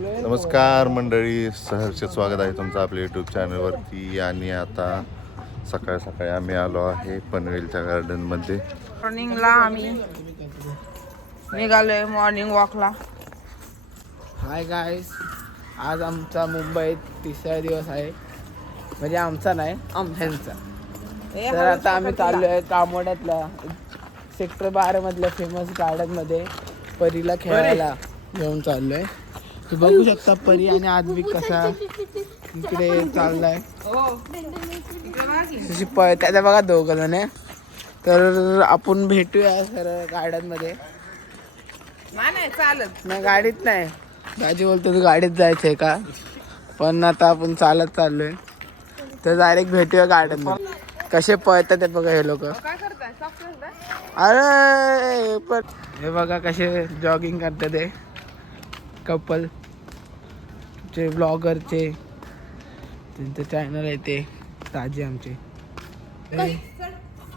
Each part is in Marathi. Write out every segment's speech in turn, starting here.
नमस्कार मंडळी, सहर्ष स्वागत आहे तुमचं आपल्या यूट्यूब चॅनलवरती. आणि आता सकाळ सकाळी आम्ही आलो आहे पनवेलच्या गार्डनमध्ये. मॉर्निंगला आम्ही निघालोय मॉर्निंग वॉकला. हाय गाईस, आज आमचा मुंबईत तिसरा दिवस आहे. म्हणजे आमचा नाही, आमच्यांचा. तर आता आम्ही चाललो आहे कामोड्यातल्या सेक्टर 12 मधल्या फेमस गार्डन मध्ये परीला खेळायला घेऊन चाललोय. तू बघू शकता परी आणि आद्विक कसा इकडे चाललाय. तशी पळत्या बघा दोघं जण. तर आपण भेटूया सर गार्डन मध्ये. नाही चालत नाही, गाडीत नाही. दाजी बोलतो तू गाडीत जायचंय का, पण आता आपण चालत चाललोय. तर डायरेक्ट भेटूया गार्डन मध्ये. कसे पळतात ते बघा हे लोक. काय करताय? अरे पण हे बघा कसे जॉगिंग करतात ते कपल चे ब्लॉगरचे. त्यांचं चॅनल आहे ते ताजे आमचे.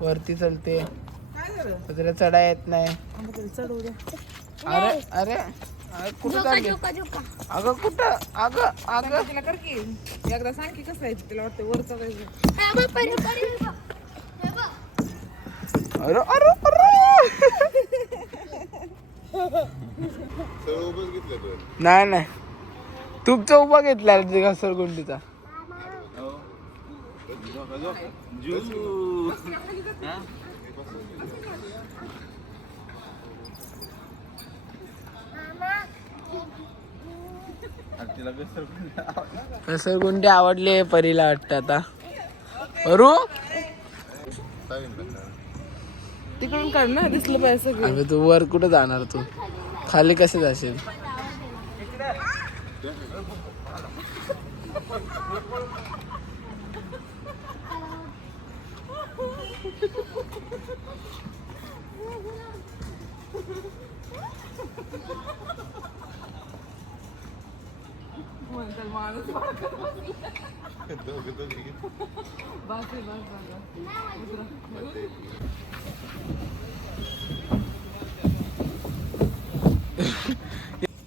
वरती चलते तर त्याला चढा येत नाही. अरे अरे कुठं चालले? अगं कुठं? अगं तिला कर की एकदा सांग की कसं आहे. तिला वाटतं वर चढायचं. अरे अरे अरे नाही नाही, तुमचा उभा घेतला घसरगुंडीचा. घसरगुंडी आवडली परीला वाटतं आता. अरू तिकडून काढ ना, दिसलं पाहिजे सगळं. अरे तू वर कुठं जाणार, तू खाली कसं जाशील?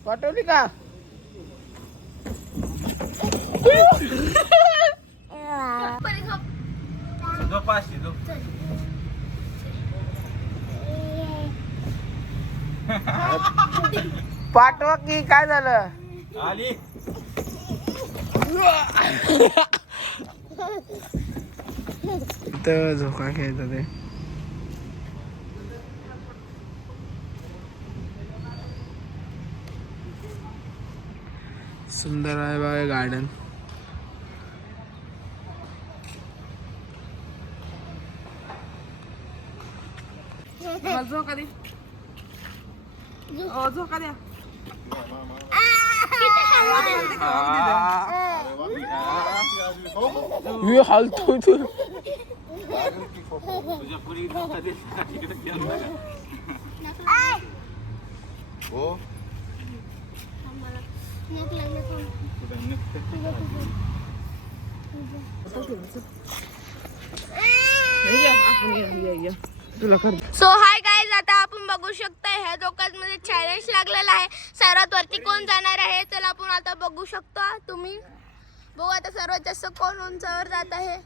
पाठवली का? पाठवा की काय झालं? इथं झोका खेळतात ते. सुंदर आहे बघा गार्डन. झोका दे. झोका द्या. हालतो तू. सो हाय गाईज, आता आपण बघू शकता ह्या दोघांमध्ये चॅलेंज लागलेला आहे. सर्वात वरती कोण जाणार आहे त्याला आपण आता बघू शकता. तुम्ही बघू आता सर्वात जास्त कोण उंचावर जात आहे.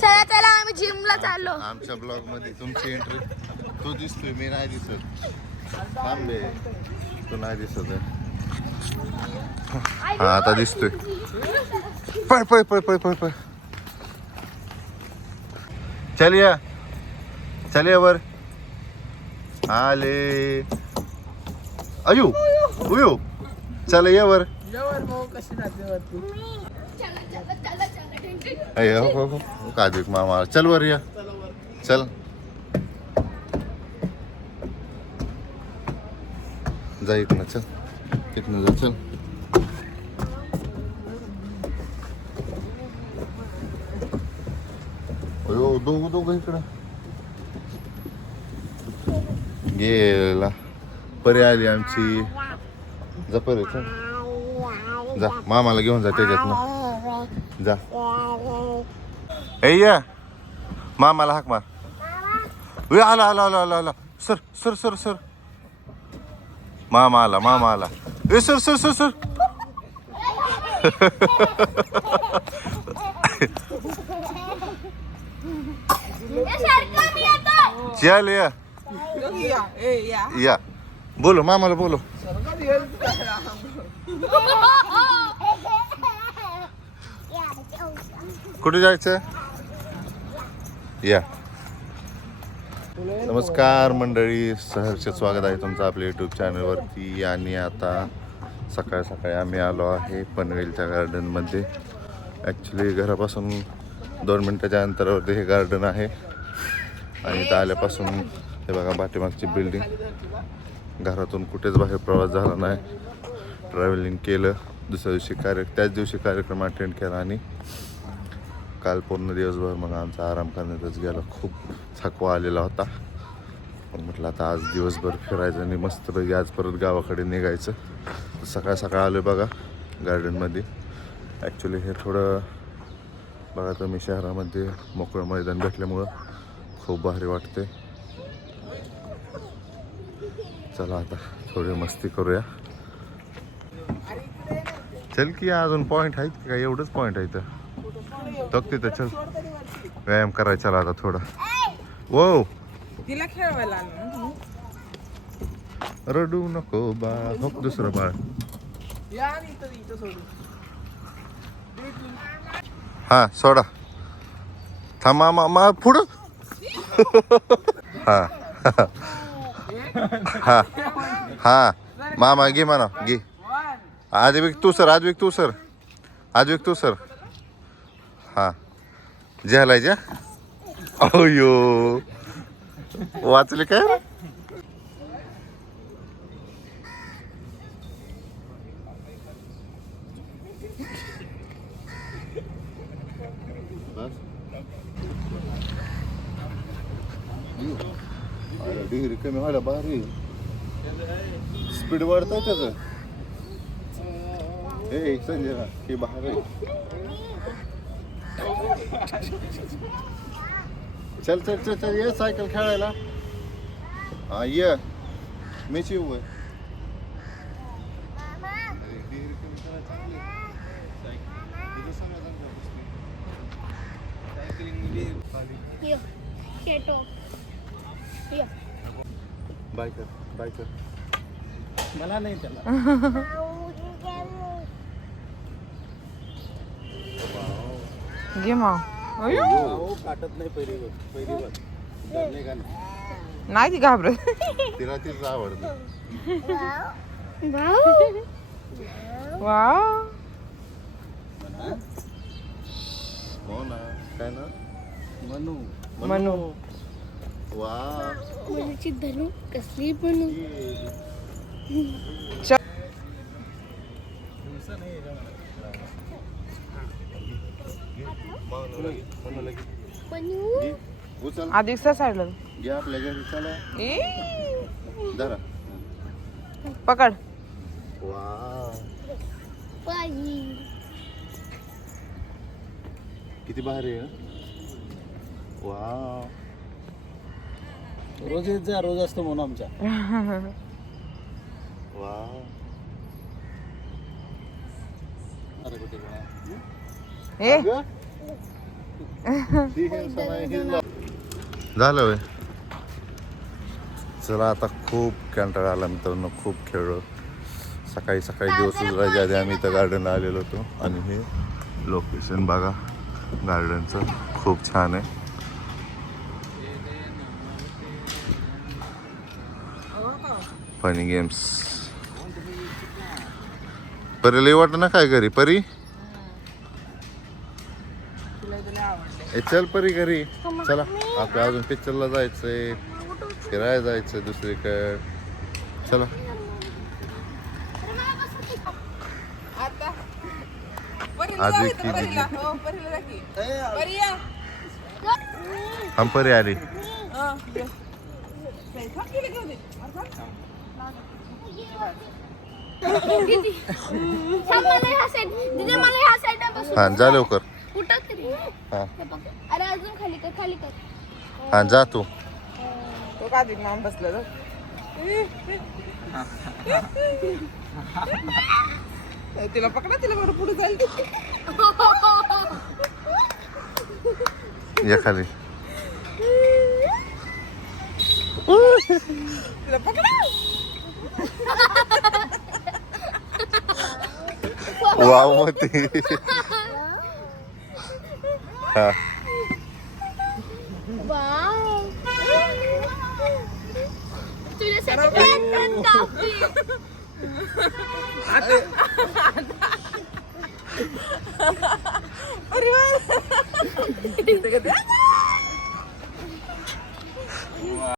चला चला आम्ही जिमला चाललो. आमच्या ब्लॉग मध्ये तुमची एंट्री. तू दिसतोय, मी नाही दिसत. थांबे, तू नाही दिसत. हा आता दिसतोय. पळ पळ पळ पळ पळ पळ. चलिए वर आले. अयो उयो चल ये वर. अयो हो हो कादिक मामा चल वर या. चल जा इथनं. चल इथनं जा. चल अयो दोघं इकडं गेला. परी आली आमची. जा परी, चल जा, मामाला घेऊन जा त्याच्यातनं. जा या मामाला हाक मार. आला आला आला आला आला. सर सर सर सर मामा आला ए सर सर सर सर चल या बोलो मामाला बोलो कुठे जायचं या नमस्कार मंडळी सहर्ष स्वागत आहे तुमचं आपल्या यूट्यूब चॅनलवरती आणि आता सकाळ सकाळी आम्ही आलो आहे पनवेलच्या गार्डनमध्ये ॲक्च्युली घरापासून 2 मिनिटाच्या अंतरावरती हे गार्डन आहे आणि इथं आल्यापासून हे बघा पाठीमागची बिल्डिंग घरातून कुठेच बाहेर प्रवास झाला नाही ट्रॅव्हलिंग केलं दुसऱ्या दिवशी त्याच दिवशी कार्यक्रम अटेंड केला आणि काल पूर्ण दिवसभर मग आमचा आराम करण्यातच गेला खूप थकवा आलेला होता पण म्हटलं आता आज दिवसभर फिरायचं आणि मस्तपैकी आज परत गावाकडे निघायचं सकाळ सकाळ आलो बघा गार्डनमध्ये ॲक्च्युली हे थोडं बघा तुम्ही शहरामध्ये मोकळं मैदान भेटल्यामुळं खूप भारी वाटते चला आता थोडी मस्ती करूया चल की अजून पॉईंट आहेत की काय एवढंच पॉईंट आहे तर बघ तिथं चल व्यायाम करायचा चला आता थोडा वो तिला खेळवायला आणलं रडू नको बाळ हो दुसरं बाळ हा सोडा थांबा मा पुढं हा हा हा मामा घे म्हणा घे आजविक तू सर हा जेलायच्या अयो वाचले काय डिग्री कमी व्हायला भारी स्पीड वाढतंय त्याचं ए संजय हे बाहेर आहे चल ये सायकल खेळायला हा ये मीच येऊ बायकर मला नाही त्याला घे मग काटत नाही पहिली नाही ती घाबरत तिला तीच आवडतं वाव हो ना काय ना मनू वा मुलीची धनू कसली बनू उचल आधी साईडला घ्या आपल्या घरी चला धरा पकड वा बाई किती भारी आहे वा रोज येत जा रोज असतो म्हणून आमच्या वा ए झालं होय चला आता खूप कंटाळा आला मित्रांनो खूप खेळलो सकाळी दिवस उजवायच्या आधी आम्ही इथं गार्डनला आलेलो होतो आणि हे लोकेशन बघा गार्डनचं खूप छान आहे फनी गेम्स परीला वाटत ना काय घरी परी ए चल परी घरी चला आपल्या अजून पिक्चरला जायचंय फिरायला जायचंय दुसरीकडे चला आजी की हम परी आली हा जा लवकर हा अरे अजून खाली कर हा जा तू तो का नाम बसलं तिला पकडा, तिला बरं पुढे जाईल ती. या खाली. तिला पकडा. वाव मोती. हा तुझ्यासाठी कापली. अरे वा.